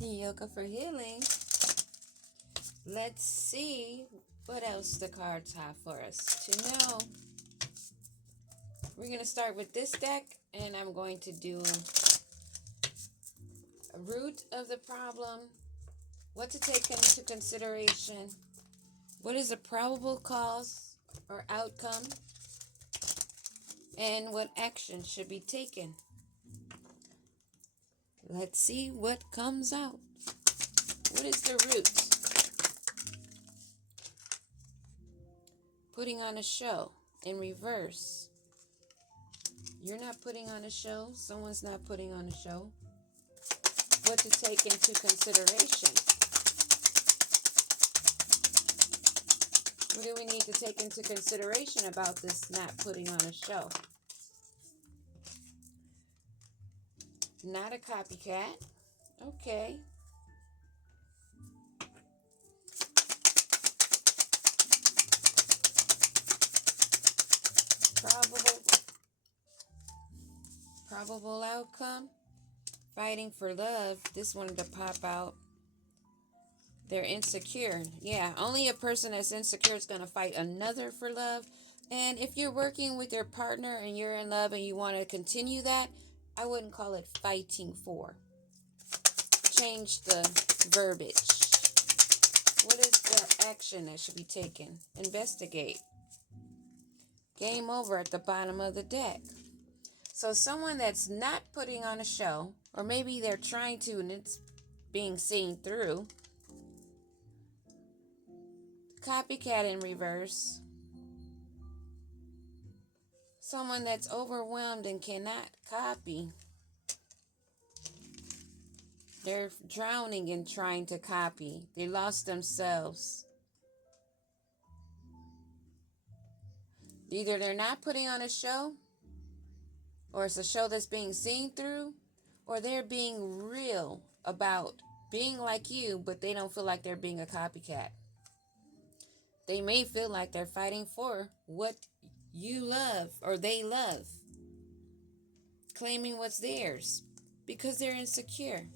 Yoga for healing. Let's see what else the cards have for us to know. We're going to start with this deck, and I'm going to do a root of the problem, what to take into consideration, what is a probable cause or outcome, and what action should be taken. Let's see what comes out. What is the root? Putting on a show in reverse. You're not putting on a show. Someone's not putting on a show. What to take into consideration. What do we need to take into consideration about this not putting on a show? Not a copycat. Okay. Probable outcome. Fighting for love. This wanted to pop out. They're insecure. Yeah, only a person that's insecure is going to fight another for love. And if you're working with your partner and you're in love and you want to continue that, I wouldn't call it fighting for. Change the verbiage. What is the action that should be taken? Investigate. Game over at the bottom of the deck. So someone that's not putting on a show, or maybe they're trying to and it's being seen through. Copycat in reverse. Someone that's overwhelmed and cannot copy. They're drowning in trying to copy. They lost themselves. Either they're not putting on a show, or it's a show that's being seen through, or they're being real about being like you, but they don't feel like they're being a copycat. They may feel like they're fighting for what you love or they love, claiming what's theirs because they're insecure.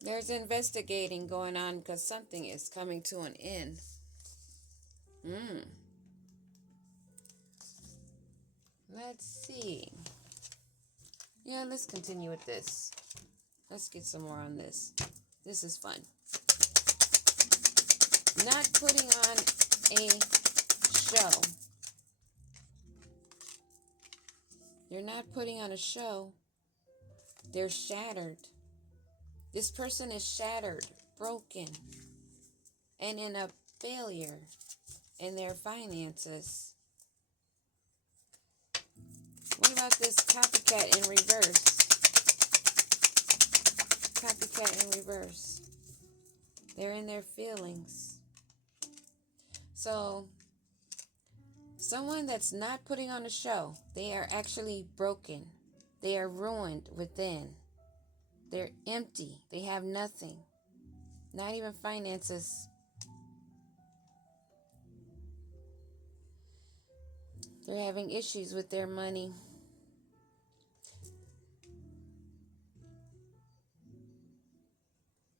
There's investigating going on because something is coming to an end. Let's see. Yeah, let's continue with this. Let's get some more on this. This is fun. Not putting on a show. They're not putting on a show. They're shattered. This person is shattered, broken, and in a failure in their finances. What about this copycat in reverse? Copycat in reverse. They're in their feelings. So, someone that's not putting on a show, they are actually broken. They are ruined within. They're empty. They have nothing. Not even finances. They're having issues with their money.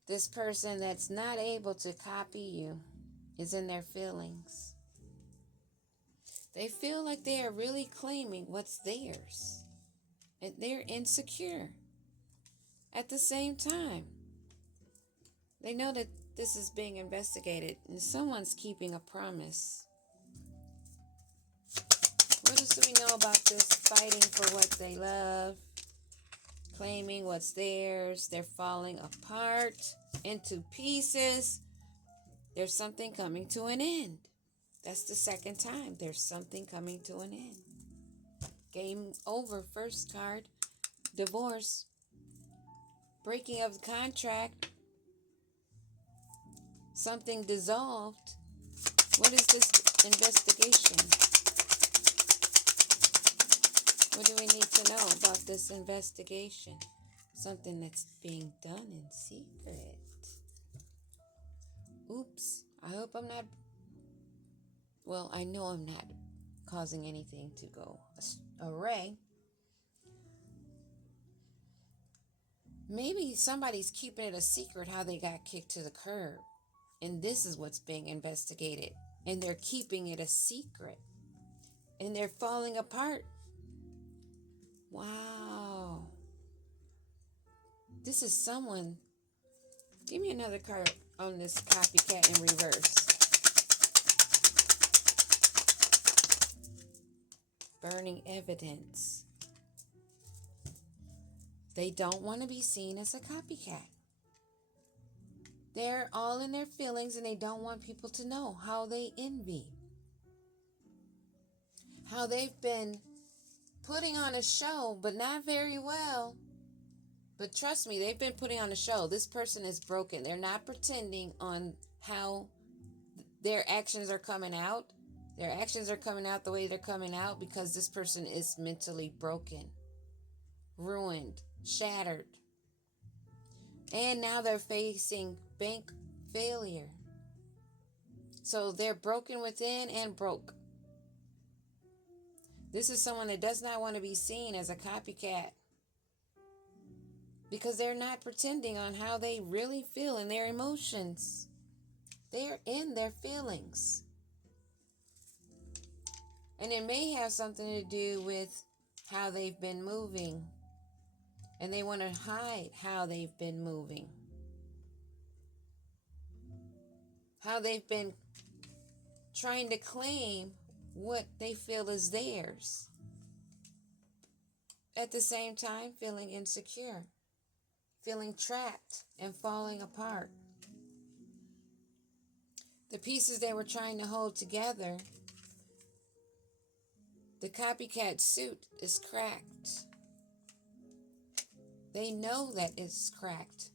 This person that's not able to copy you is in their feelings. They feel like they are really claiming what's theirs. And they're insecure. At the same time, they know that this is being investigated and someone's keeping a promise. What else do we know about this fighting for what they love? Claiming what's theirs. They're falling apart into pieces. There's something coming to an end. That's the second time. There's something coming to an end. Game over. First card. Divorce. Breaking of the contract. Something dissolved. What is this investigation? What do we need to know about this investigation? Something that's being done in secret. Oops. I hope I'm not... Well, I know I'm not causing anything to go awry. Maybe somebody's keeping it a secret how they got kicked to the curb. And this is what's being investigated. And they're keeping it a secret. And they're falling apart. Wow. This is someone. Give me another card on this copycat in reverse. Burning evidence. They don't want to be seen as a copycat. They're all in their feelings and they don't want people to know how they envy. How they've been putting on a show, but not very well. But trust me, they've been putting on a show. This person is broken. They're not pretending on how their actions are coming out. Their actions are coming out the way they're coming out because this person is mentally broken, ruined, shattered. And now they're facing bank failure. So they're broken within and broke. This is someone that does not want to be seen as a copycat because they're not pretending on how they really feel in their emotions. They're in their feelings. And it may have something to do with how they've been moving. And they want to hide how they've been moving. How they've been trying to claim what they feel is theirs. At the same time, feeling insecure. Feeling trapped and falling apart. The pieces they were trying to hold together, the copycat suit is cracked. They know that it's cracked.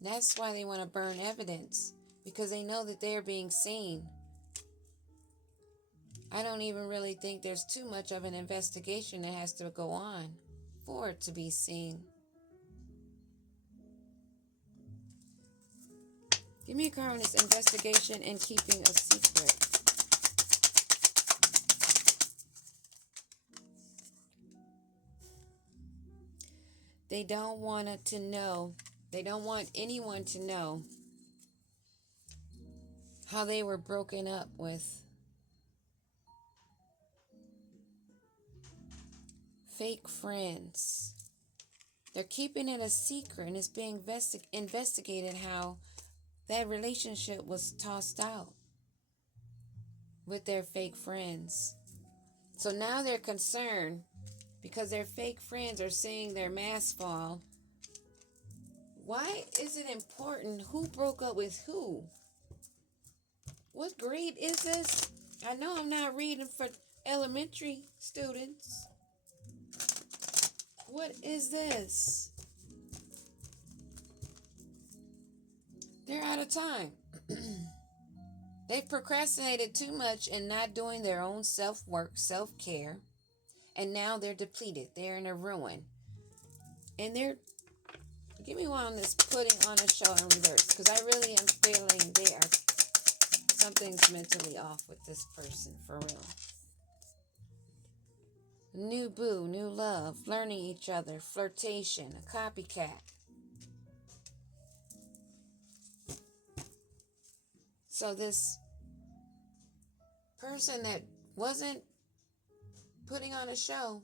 That's why they want to burn evidence, because they know that they're being seen. I don't even really think there's too much of an investigation that has to go on for it to be seen. Give me a card on this investigation and keeping a secret. They don't want it to know. They don't want anyone to know how they were broken up with. Fake friends. They're keeping it a secret and it's being investigated how that relationship was tossed out with their fake friends. So now they're concerned because their fake friends are seeing their mask fall. Why is it important who broke up with who? What grade is this? I know I'm not reading for elementary students. What is this? They're out of time. They've procrastinated too much and not doing their own self-work, self-care. And now they're depleted. They're in a ruin. And they're... Give me one on this putting on a show in reverse. Because I really am feeling something's mentally off with this person, for real. New boo, new love, learning each other, flirtation, a copycat. So this person that wasn't putting on a show,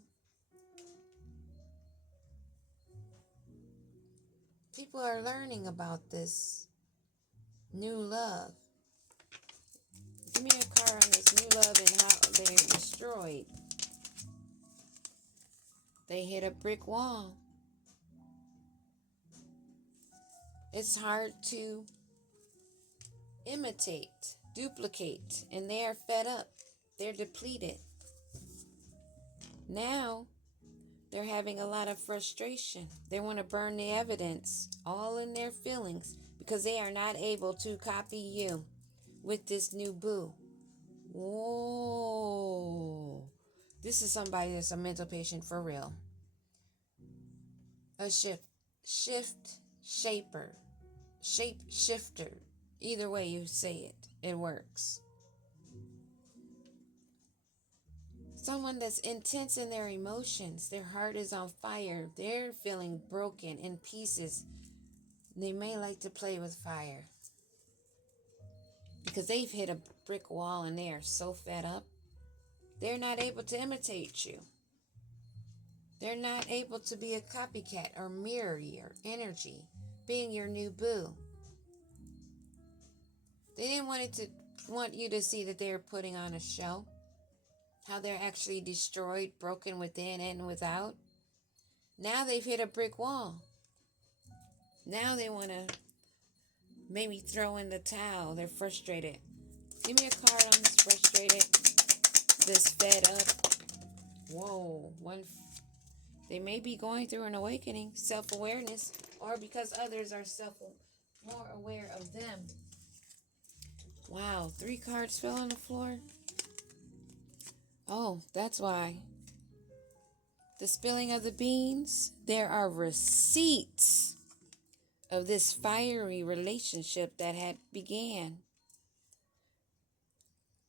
people are learning about this new love. Give me a card on this new love and how they're destroyed. They hit a brick wall. It's hard to imitate, duplicate, and they are fed up. They're depleted. Now, they're having a lot of frustration. They want to burn the evidence, all in their feelings, because they are not able to copy you with this new boo. Whoa. This is somebody that's a mental patient for real. A shaper, shape shifter. Either way you say it, it works. Someone that's intense in their emotions. Their heart is on fire. They're feeling broken in pieces. They may like to play with fire because they've hit a brick wall and they are so fed up. They're not able to imitate you. They're not able to be a copycat or mirror your energy, being your new boo. They didn't want you to see that they're putting on a show, how they're actually destroyed, broken within and without. Now they've hit a brick wall. Now they want to maybe throw in the towel. They're frustrated. Give me a card on this frustrated, this fed up. Whoa, they may be going through an awakening, self-awareness, or because others are more aware of them. Wow, 3 cards fell on the floor. Oh, that's why. The spilling of the beans. There are receipts of this fiery relationship that had began.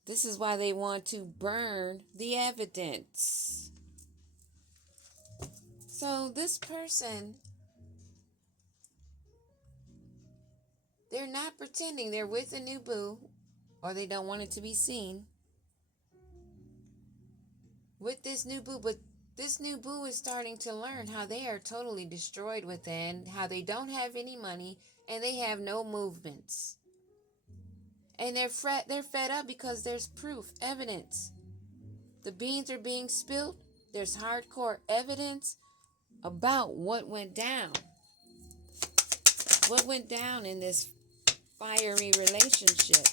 This is why they want to burn the evidence. So this person, they're not pretending they're with a new boo, or they don't want it to be seen with this new boo. But this new boo is starting to learn how they are totally destroyed within, how they don't have any money, and they have no movements. And they're fed up because there's proof, evidence. The beans are being spilled. There's hardcore evidence about what went down. What went down in this fiery relationship.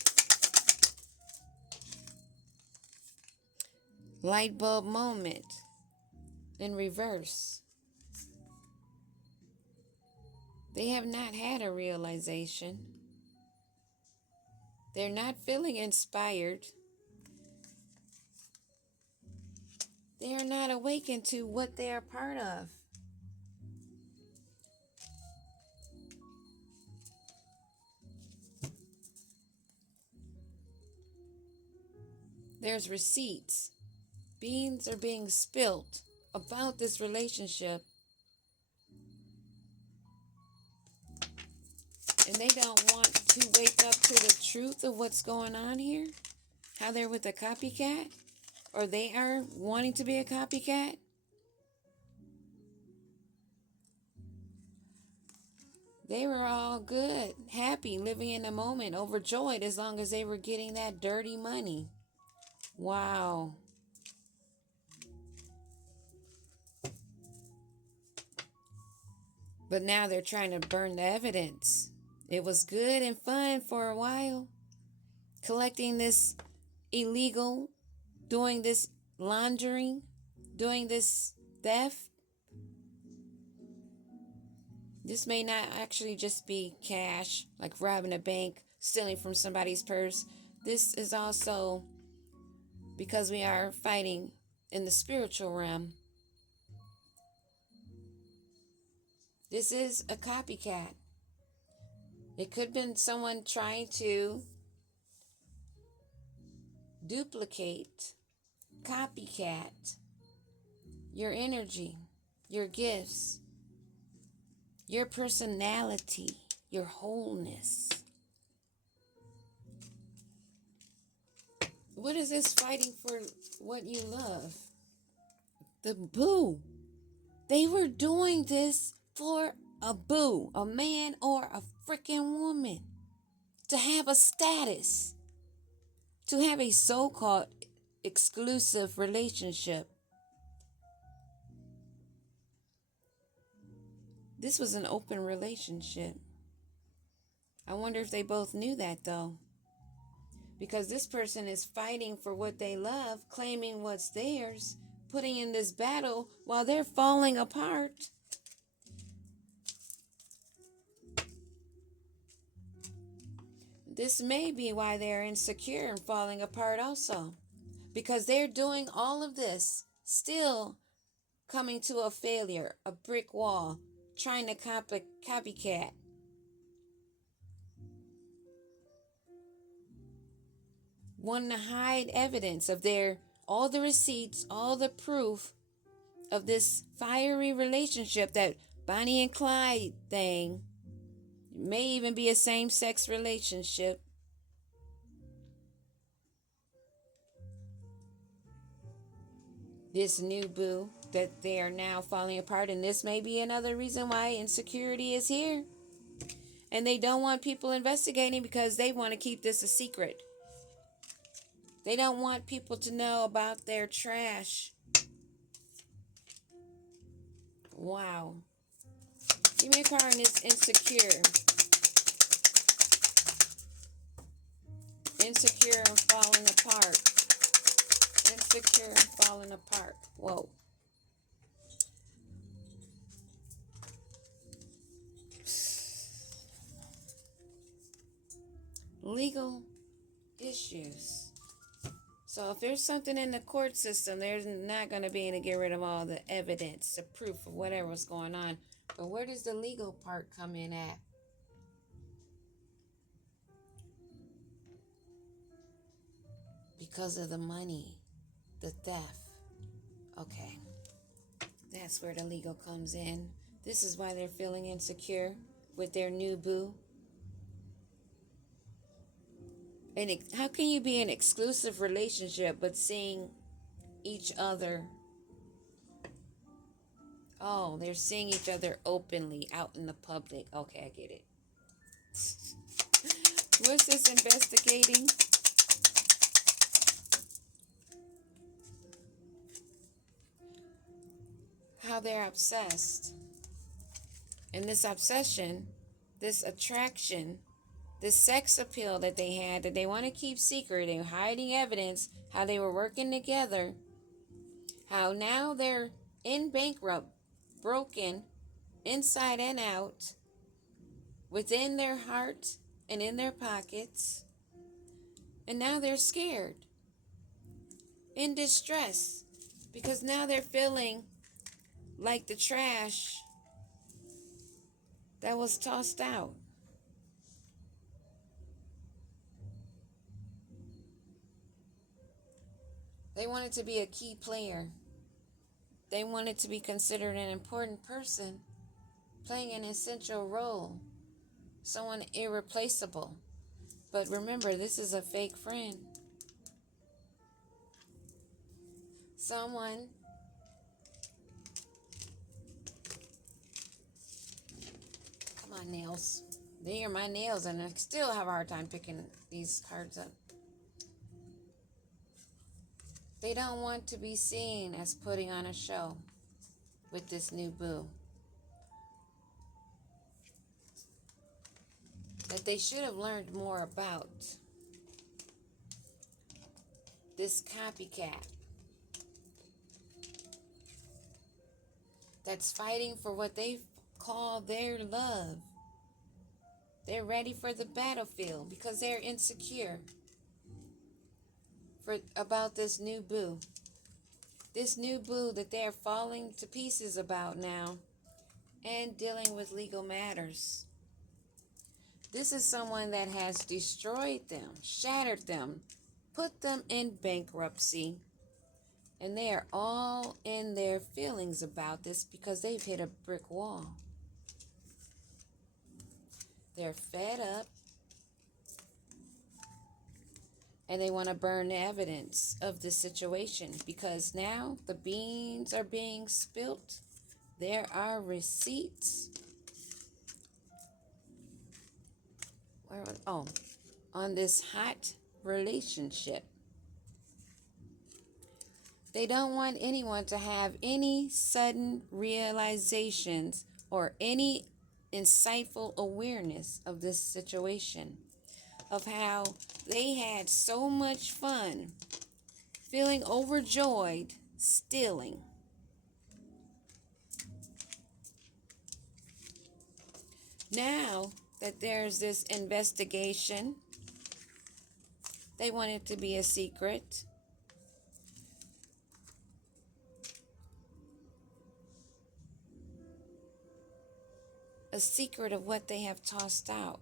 Light bulb moment in reverse. They have not had a realization. They're not feeling inspired. They are not awakened to what they are part of. There's receipts. Beans are being spilt about this relationship. And they don't want to wake up to the truth of what's going on here. How they're with a copycat. Or they are wanting to be a copycat. They were all good, happy, living in the moment, overjoyed as long as they were getting that dirty money. Wow. But now they're trying to burn the evidence. It was good and fun for a while. Collecting this illegal, doing this laundering, doing this theft. This may not actually just be cash, like robbing a bank, stealing from somebody's purse. This is also because we are fighting in the spiritual realm. This is a copycat. It could have been someone trying to duplicate, copycat your energy, your gifts, your personality, your wholeness. What is this fighting for what you love? The boo. They were doing this for a boo, a man or a freaking woman. To have a status. To have a so-called exclusive relationship. This was an open relationship. I wonder if they both knew that though. Because this person is fighting for what they love, claiming what's theirs, putting in this battle while they're falling apart. This may be why they're insecure and falling apart also. Because they're doing all of this, still coming to a failure, a brick wall, trying to copycat. Wanting to hide evidence of their all the receipts, all the proof of this fiery relationship, that Bonnie and Clyde thing. May even be a same-sex relationship. This new boo that they are now falling apart, and this may be another reason why insecurity is here. And they don't want people investigating because they want to keep this a secret. They don't want people to know about their trash. Wow. Give me a card in this insecure. Insecure and falling apart. Insecure and falling apart. Whoa. Legal issues. So if there's something in the court system, there's not going to be able to get rid of all the evidence, the proof of whatever was going on. But where does the legal part come in at? Because of the money, the theft. Okay. That's where the legal comes in. This is why they're feeling insecure with their new boo. And how can you be in an exclusive relationship but seeing each other? Oh, they're seeing each other openly out in the public. Okay, I get it. What's this investigating? How they're obsessed. And this obsession, this attraction, this sex appeal that they had, that they want to keep secret, they're hiding evidence, how they were working together, how now they're in bankrupt, broken, inside and out, within their heart and in their pockets, and now they're scared, in distress, because now they're feeling like the trash that was tossed out. They wanted to be a key player. They wanted to be considered an important person, playing an essential role, someone irreplaceable. But remember, this is a fake friend. Someone come on, nails. They are my nails, and I still have a hard time picking these cards up. They don't want to be seen as putting on a show with this new boo. That they should have learned more about. This copycat that's fighting for what they call their love. They're ready for the battlefield because they're insecure about this new boo. This new boo that they're falling to pieces about now and dealing with legal matters. This is someone that has destroyed them, shattered them, put them in bankruptcy. And they are all in their feelings about this because they've hit a brick wall. They're fed up. And they want to burn evidence of the situation because now the beans are being spilt. There are receipts. On this hot relationship. They don't want anyone to have any sudden realizations or any insightful awareness of this situation, of how they had so much fun, feeling overjoyed, stealing. Now that there's this investigation, they want it to be a secret. A secret of what they have tossed out.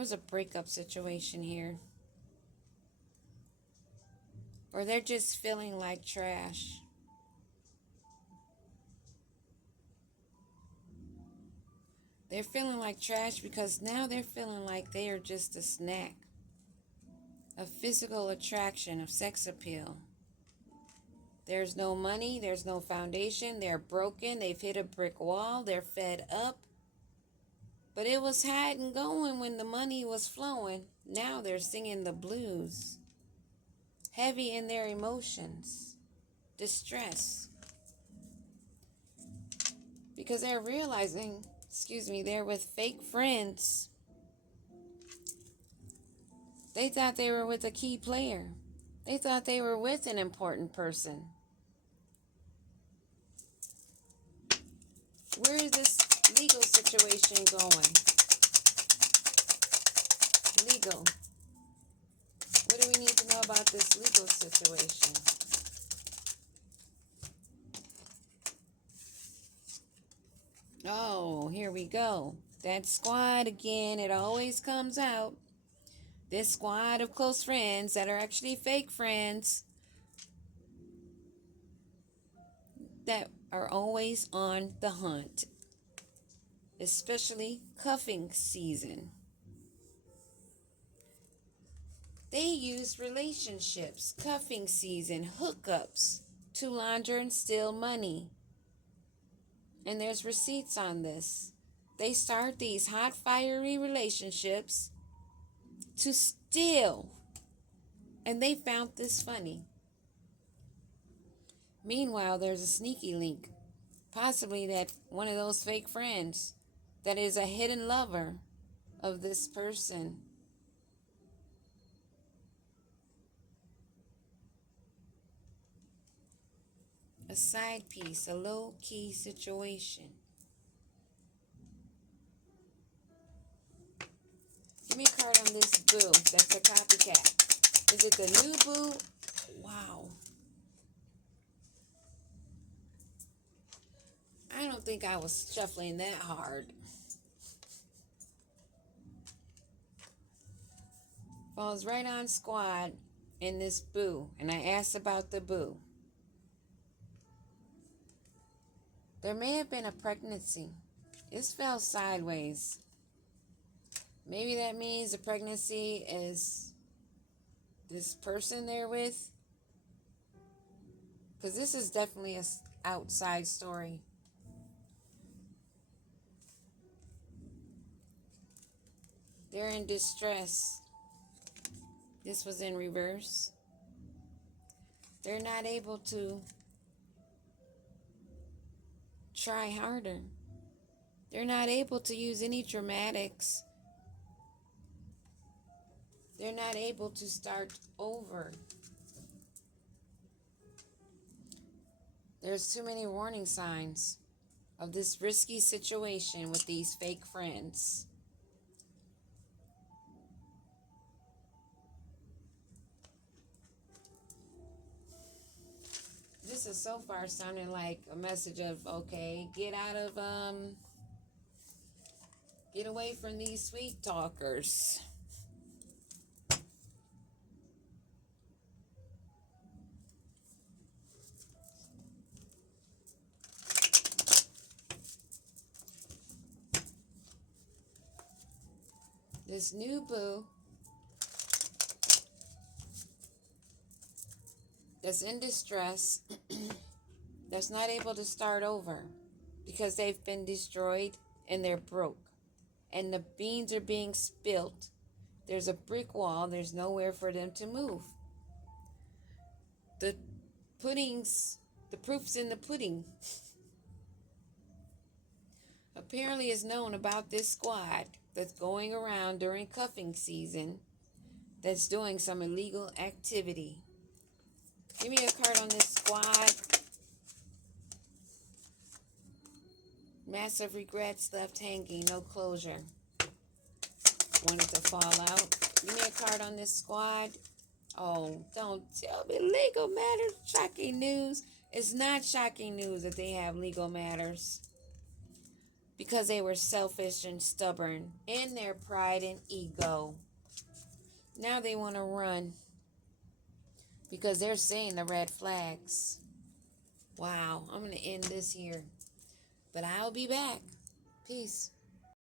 was a breakup situation here. Or they're just feeling like trash. They're feeling like trash because now they're feeling like they are just a snack. A physical attraction, of sex appeal. There's no money, there's no foundation, they're broken, they've hit a brick wall, they're fed up. But it was hot and going when the money was flowing. Now they're singing the blues. Heavy in their emotions. Distress. Because they're realizing, they're with fake friends. They thought they were with a key player. They thought they were with an important person. Where is this legal situation going? Legal. What do we need to know about this legal situation? Oh, here we go. That squad again, it always comes out. This squad of close friends that are actually fake friends that are always on the hunt, especially cuffing season. They use relationships, cuffing season, hookups to launder and steal money. And there's receipts on this. They start these hot, fiery relationships to steal. And they found this funny. Meanwhile, there's a sneaky link. Possibly that one of those fake friends that is a hidden lover of this person. A side piece, a low-key situation. Give me a card on this boo. That's a copycat. Is it the new boo? Wow. I don't think I was shuffling that hard. Falls right on squad in this boo. And I asked about the boo. There may have been a pregnancy. This fell sideways. Maybe that means the pregnancy is this person they're with. Because this is definitely an outside story. They're in distress. This was in reverse. They're not able to try harder. They're not able to use any dramatics. They're not able to start over. There's too many warning signs of this risky situation with these fake friends. This is so far sounding like a message of, okay, get away from these sweet talkers. This new boo that's in distress, that's not able to start over because they've been destroyed and they're broke. And the beans are being spilt. There's a brick wall. There's nowhere for them to move. The proof's in the pudding. Apparently it's known about this squad that's going around during cuffing season that's doing some illegal activity. Give me a card on this squad. Massive regrets left hanging, no closure. Wanted to fall out. Give me a card on this squad. Oh, don't tell me legal matters. Shocking news. It's not shocking news that they have legal matters. because they were selfish and stubborn in their pride and ego. Now they want to run because they're seeing the red flags. Wow, I'm going to end this here. But I'll be back. Peace.